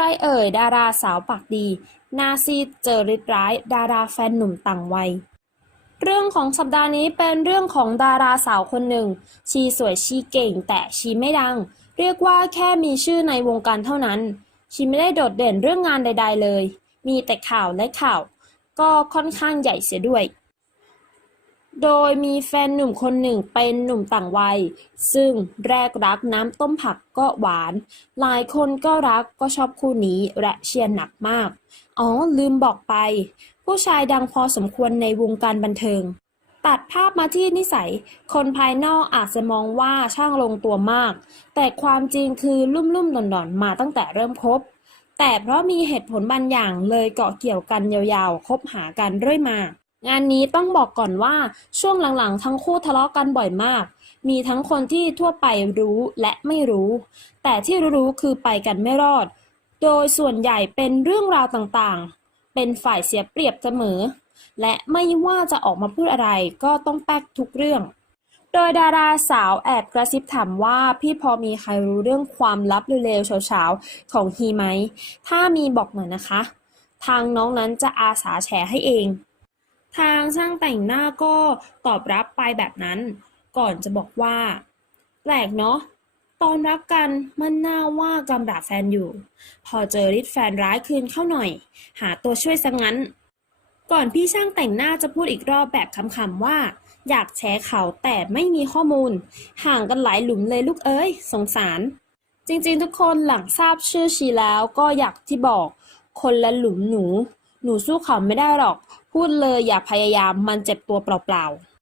รเอ่ย ดาราสาวปากดีนาซีเจอริดร้าย ดาราแฟนหนุ่มต่างวัย เรื่องของสัปดาห์นี้เป็นเรื่องของดาราสาวคนหนึ่ง ชีสวยชีเก่งแต่ชีไม่ดัง เรียกว่าแค่มีชื่อในวงการเท่านั้น ชีไม่ได้โดดเด่นเรื่องงานใด ๆ เลย มีแต่ข่าวและข่าว ก็ค่อนข้างใหญ่เสียด้วย โดยมีแฟนหนุ่มคนหนึ่งเป็นหนุ่มต่างวัย ซึ่งแรกรักน้ำต้มผักก็หวาน หลายคนก็รักก็ชอบคู่นี้และเชียร์หนักมาก อ๋อ ลืมบอกไป ผู้ชายดังพอสมควรในวงการบันเทิง ตัดภาพมาที่นิสัย คนภายนอกอาจจะมองว่าช่างลงตัวมาก แต่ความจริงคือลุ่มลุ่มๆหล่อนๆ มาตั้งแต่เริ่มคบ แต่เพราะมีเหตุผลบางอย่างเลยเกาะเกี่ยวกันยาวๆ คบหากันเรื่อยมา งานนี้ต้องบอกก่อนว่าช่วงหลังๆ ทั้งคู่ทะเลาะกันบ่อยมาก มีทั้งคนที่ทั่วไปรู้และไม่รู้ แต่ที่รู้ๆคือไปกันไม่รอด โดยส่วนใหญ่เป็นเรื่องราวต่างๆ เป็นฝ่ายเสียเปรียบเสมอ และไม่ว่าจะออกมาพูดอะไรก็ต้องแป๊กทุกเรื่อง โดยดาราสาวแอบกระซิบถามว่าพี่พอมีใครรู้เรื่องความลับเร็วๆเฉาๆของฮีไหม ถ้ามีบอกหน่อยนะคะ ทางน้องนั้นจะอาสาแชร์ให้เอง ทางช่างแต่งหน้าก็ตอบรับไปแบบนั้น ก่อนจะบอกว่า แปลกเนาะตอนรักกันมันน่าว่ากำราบแฟนอยู่ พอเจอริดแฟนร้ายคืนเข้าหน่อย หาตัวช่วยซะงั้น ก่อนพี่ช่างแต่งหน้าจะพูดอีกรอบแบบคำๆว่า อยากแชร์เขาแต่ไม่มีข้อมูล ห่างกันหลายหลุมเลยลูกเอ้ย สงสาร จริงๆทุกคนหลังทราบชื่อชีแล้วก็อยากที่บอก คนละหลุมหนู หนูสู้เขาไม่ได้หรอก พูดเลยอย่าพยายาม มันเจ็บตัวเปล่าๆ